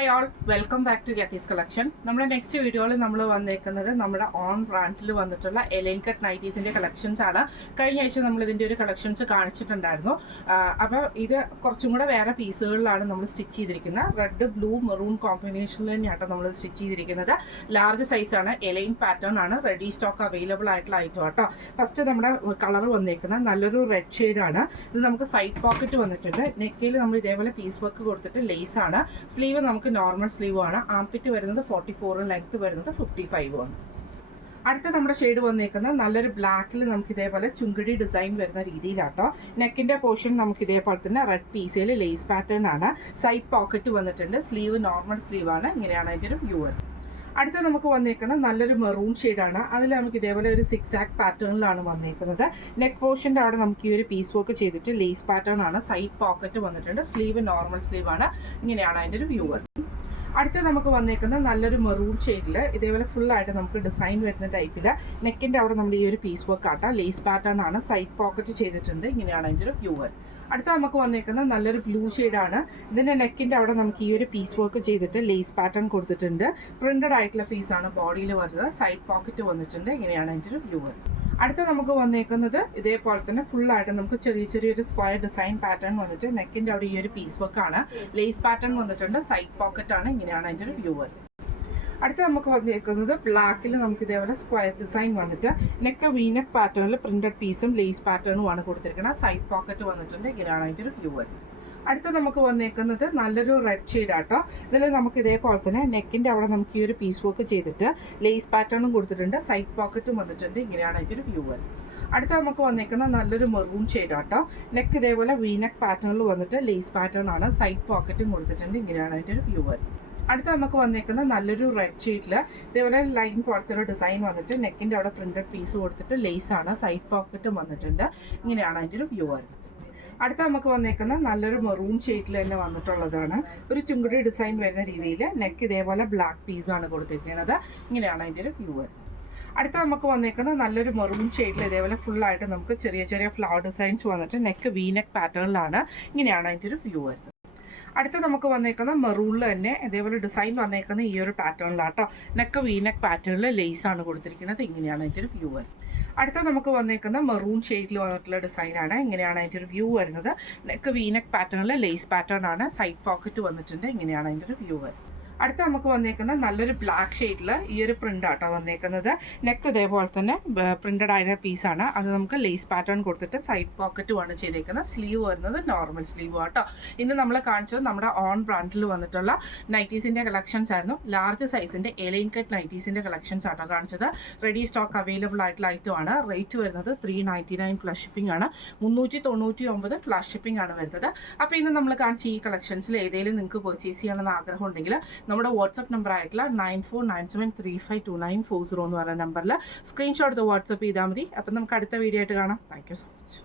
Hi all, welcome back to Geethi's collection. നമ്മുടെ next വീഡിയോയിൽ നമ്മൾ വന്നേക്കുന്നത് നമ്മുടെ ഓൺ ബ്രാൻഡിൽ വന്നിട്ടുള്ള എലൈൻ കട്ട് നൈറ്റീസിൻ്റെ കളക്ഷൻസ് ആണ്. കഴിഞ്ഞ ആഴ്ച നമ്മൾ ഇതിൻ്റെ ഒരു കളക്ഷൻസ് കാണിച്ചിട്ടുണ്ടായിരുന്നു. അപ്പോൾ ഇത് കുറച്ചും കൂടെ വേറെ പീസുകളിലാണ് നമ്മൾ സ്റ്റിച്ച് ചെയ്തിരിക്കുന്നത്. റെഡ്, ബ്ലൂ, മെറൂൺ കോമ്പിനേഷനിൽ തന്നെയാണ് നമ്മൾ സ്റ്റിച്ച് ചെയ്തിരിക്കുന്നത്. ലാർജ് സൈസാണ്, എലൈൻ പാറ്റേൺ ആണ്, റെഡി സ്റ്റോക്ക് അവൈലബിൾ ആയിട്ടുള്ള ഐറ്റം കേട്ടോ. ഫസ്റ്റ് നമ്മുടെ കളർ വന്നേക്കുന്നത് നല്ലൊരു റെഡ് ഷെയ്ഡാണ്. ഇത് നമുക്ക് സൈഡ് പോക്കറ്റ് വന്നിട്ടുണ്ട്. നെക്കിൽ നമ്മൾ ഇതേപോലെ പീസ് വർക്ക് കൊടുത്തിട്ട് ലേസ് ആണ്. സ്ലീവ് നമുക്ക് നോർമൽ സ്ലീവ് ആണ്. ആംപിറ്റ് വരുന്നത് 44, ലെങ്ത് വരുന്നത് 55 ആണ്. അടുത്ത നമ്മുടെ ഷെയ്ഡ് വന്നേക്കുന്നത് നല്ലൊരു ബ്ലാക്കിൽ നമുക്ക് ഇതേപോലെ ചുങ്കിടി ഡിസൈൻ വരുന്ന രീതിയിലാട്ടോ. നെക്കിൻ്റെ പോർഷൻ നമുക്ക് ഇതേപോലെ തന്നെ റെഡ് പീസിൽ ലേസ് പാറ്റേൺ ആണ്. സൈഡ് പോക്കറ്റ് വന്നിട്ടുണ്ട്. സ്ലീവ് നോർമൽ സ്ലീവ് ആണ്. ഇങ്ങനെയാണ് അതിൻ്റെ ഒരു വ്യൂ. അടുത്ത നമുക്ക് വന്നേക്കുന്നത് നല്ലൊരു മെറൂൺ ഷെയ്ഡാണ്. അതിൽ നമുക്ക് ഇതേപോലെ ഒരു 6 പാറ്റേണിലാണ് വന്നേക്കുന്നത്. നെക്ക് പോർഷൻ്റെ അവിടെ നമുക്ക് ഈ ഒരു പീസ് വർക്ക് ചെയ്തിട്ട് ലേസ് പാറ്റേൺ ആണ്. സൈഡ് പോക്കറ്റ് വന്നിട്ടുണ്ട്. സ്ലീവ് നോർമൽ സ്ലീവ് ആണ്. ഇങ്ങനെയാണ് അതിൻ്റെ ഒരു വ്യൂ. അടുത്ത നമുക്ക് വന്നേക്കുന്നത് നല്ലൊരു മെറൂൺ ഷെയ്ഡിൽ ഇതേപോലെ ഫുള്ളായിട്ട് നമുക്ക് ഡിസൈൻ വരുന്ന ടൈപ്പിൽ നെക്കിൻ്റെ അവിടെ നമ്മൾ ഈ ഒരു പീസ് വർക്ക് ആട്ടാം. ലേസ് പാറ്റേൺ ആണ്. സൈഡ് പോക്കറ്റ് ചെയ്തിട്ടുണ്ട്. ഇങ്ങനെയാണ് അതിൻ്റെ ഒരു വ്യൂ. അടുത്ത നമുക്ക് വന്നേക്കുന്നത് നല്ലൊരു ബ്ലൂ ഷെയ്ഡാണ്. ഇതിൻ്റെ നെക്കിൻ്റെ അവിടെ നമുക്ക് ഈ ഒരു പീസ് വർക്ക് ചെയ്തിട്ട് ലേസ് പാറ്റേൺ കൊടുത്തിട്ടുണ്ട്. പ്രിന്റഡ് ആയിട്ടുള്ള പീസാണ് ബോഡിയിൽ വരുന്നത്. സൈഡ് പോക്കറ്റ് വന്നിട്ടുണ്ട്. ഇങ്ങനെയാണ് അതിൻ്റെ ഒരു വ്യൂ. അടുത്ത നമുക്ക് വന്നേക്കുന്നത് ഇതേപോലെ തന്നെ ഫുള്ളായിട്ട് നമുക്ക് ചെറിയൊരു സ്ക്വയർ ഡിസൈൻ പാറ്റേൺ വന്നിട്ട് നെക്കിൻ്റെ അവിടെ ഈ ഒരു പീസ് വർക്കാണ്. ലേസ് പാറ്റേൺ വന്നിട്ടുണ്ട്. സൈഡ് പോക്കറ്റ് ആണ്. ഇങ്ങനെയാണ് അതിൻ്റെ ഒരു വ്യൂ. അടുത്ത നമുക്ക് വന്നേക്കുന്നത് ബ്ലാക്കിൽ നമുക്ക് ഇതേപോലെ സ്ക്വയർ ഡിസൈൻ വന്നിട്ട് നെക്ക് വീനെക്ക് പാറ്റേണിൽ പ്രിന്റഡ് പീസും ലേസ് പാറ്റേണും ആണ് കൊടുത്തിരിക്കുന്നത്. സൈഡ് പോക്കറ്റ് വന്നിട്ടുണ്ട്. ഇങ്ങനെയാണ് അതിൻ്റെ ഒരു വ്യൂ. അടുത്ത നമുക്ക് വന്നേക്കുന്നത് നല്ലൊരു റെഡ് ഷെയ്ഡ് ആട്ടോ. ഇതിൽ നമുക്ക് ഇതേപോലെ തന്നെ നെക്കിൻ്റെ അവിടെ നമുക്ക് ഈ ഒരു പീസ് വർക്ക് ചെയ്തിട്ട് ലേസ് പാറ്റേണും കൊടുത്തിട്ടുണ്ട്. സൈഡ് പോക്കറ്റും വന്നിട്ടുണ്ട്. ഇങ്ങനെയാണ് അതിൻ്റെ ഒരു വ്യൂ. അടുത്ത നമുക്ക് വന്നേക്കുന്ന നല്ലൊരു മെറൂൺ ഷെയ്ഡ് ആട്ടോ. നെക്ക് ഇതേപോലെ വീനെക്ക് പാറ്റേണിൽ വന്നിട്ട് ലേസ് പാറ്റേൺ ആണ്. സൈഡ് പോക്കറ്റും കൊടുത്തിട്ടുണ്ട്. ഇങ്ങനെയാണ് അതിൻ്റെ ഒരു വ്യൂ. അടുത്ത നമുക്ക് വന്നേക്കുന്ന നല്ലൊരു റെഡ് ഷെയ്ഡിൽ ഇതേപോലെ ലൈൻ പോലത്തെ ഒരു ഡിസൈൻ വന്നിട്ട് നെക്കിൻ്റെ അവിടെ പ്രിന്റഡ് പീസ് കൊടുത്തിട്ട് ലേസ് ആണ്. സൈഡ് പോക്കറ്റും വന്നിട്ടുണ്ട്. ഇങ്ങനെയാണ് അതിൻ്റെ ഒരു വ്യൂ. അടുത്ത നമുക്ക് വന്നേക്കുന്ന നല്ലൊരു മെറൂൺ ഷെയ്ഡിൽ തന്നെ വന്നിട്ടുള്ളതാണ്. ഒരു ചുങ്കുടി ഡിസൈൻ വരുന്ന രീതിയിൽ നെക്ക് ഇതേപോലെ ബ്ലാക്ക് പീസാണ് കൊടുത്തിരിക്കുന്നത്. ഇങ്ങനെയാണ് അതിൻ്റെ ഒരു വ്യൂ. അടുത്ത നമുക്ക് വന്നേക്കുന്ന നല്ലൊരു മെറൂൺ ഷെയ്ഡിൽ ഇതേപോലെ ഫുള്ളായിട്ട് നമുക്ക് ചെറിയ ഫ്ലവർ ഡിസൈൻസ് വന്നിട്ട് നെക്ക് വീനെക്ക് പാറ്റേണിലാണ്. ഇങ്ങനെയാണ് അതിൻ്റെ ഒരു വ്യൂ വരുന്നത്. അടുത്ത നമുക്ക് വന്നേക്കുന്ന മെറൂണിൽ തന്നെ ഇതേപോലെ ഡിസൈൻ വന്നേക്കുന്ന ഈ ഒരു പാറ്റേണിലാട്ടോ. നെക്ക് വീനെക്ക് പാറ്റേണിൽ ലേസ് ആണ് കൊടുത്തിരിക്കുന്നത്. ഇങ്ങനെയാണ് അതിൻ്റെ ഒരു വ്യൂ വരുന്നത്. അടുത്ത നമുക്ക് വന്നേക്കുന്ന മെറൂൺ ഷെയ്ഡിൽ വന്നിട്ടുള്ള ഡിസൈനാണ്. ഇങ്ങനെയാണ് അതിൻ്റെ ഒരു വ്യൂ വരുന്നത്. നെക്ക് വീനെക്ക് പാറ്റേണിൽ ലേസ് പാറ്റേൺ ആണ്. സൈഡ് പോക്കറ്റ് വന്നിട്ടുണ്ട്. ഇങ്ങനെയാണ് അതിൻ്റെ ഒരു വ്യൂ വരുന്നത്. അടുത്ത നമുക്ക് വന്നേക്കുന്ന നല്ലൊരു ബ്ലാക്ക് ഷെയ്ഡിൽ ഈ ഒരു പ്രിൻ്റ് ആട്ടോ വന്നേക്കുന്നത്. നെക്ക് ഇതേപോലെ തന്നെ പ്രിന്റഡ് ആയ പീസാണ്. അത് നമുക്ക് ലേസ് പാറ്റേൺ കൊടുത്തിട്ട് സൈഡ് പോക്കറ്റുമാണ് ചെയ്തേക്കുന്നത്. സ്ലീവ് വരുന്നത് നോർമൽ സ്ലീവ് ആട്ടോ. ഇന്ന് നമ്മൾ കാണിച്ചത് നമ്മുടെ ഓൺ ബ്രാൻഡിൽ വന്നിട്ടുള്ള നൈറ്റീസിൻ്റെ കളക്ഷൻസ് ആയിരുന്നു. ലാർജ് സൈസിൻ്റെ എലൈൻ കട്ട് നൈറ്റീസിൻ്റെ കളക്ഷൻസ് ആട്ടോ കാണിച്ചത്. റെഡി സ്റ്റോക്ക് അവൈലബിൾ ആയിട്ടുള്ള ഐറ്റം ആണ്. റേറ്റ് വരുന്നത് 399 പ്ലസ് ഷിപ്പിംഗ് ആണ്. 399 പ്ലസ് ഷിപ്പിംഗ് ആണ് വരുന്നത്. അപ്പോൾ ഇന്ന് നമ്മൾ കാണിച്ച ഈ കളക്ഷൻസിൽ ഏതെങ്കിലും നിങ്ങൾക്ക് പർച്ചേസ് ചെയ്യണമെന്ന് ആഗ്രഹം ഉണ്ടെങ്കിൽ നമ്മുടെ വാട്സപ്പ് നമ്പർ ആയിട്ടുള്ള 9497352940 എന്ന് പറയുന്ന നമ്പറിൽ സ്ക്രീൻഷോട്ട് വാട്സപ്പ് ചെയ്താൽ മതി. അപ്പം നമുക്ക് അടുത്ത വീഡിയോ ആയിട്ട് കാണാം. Thank you so much.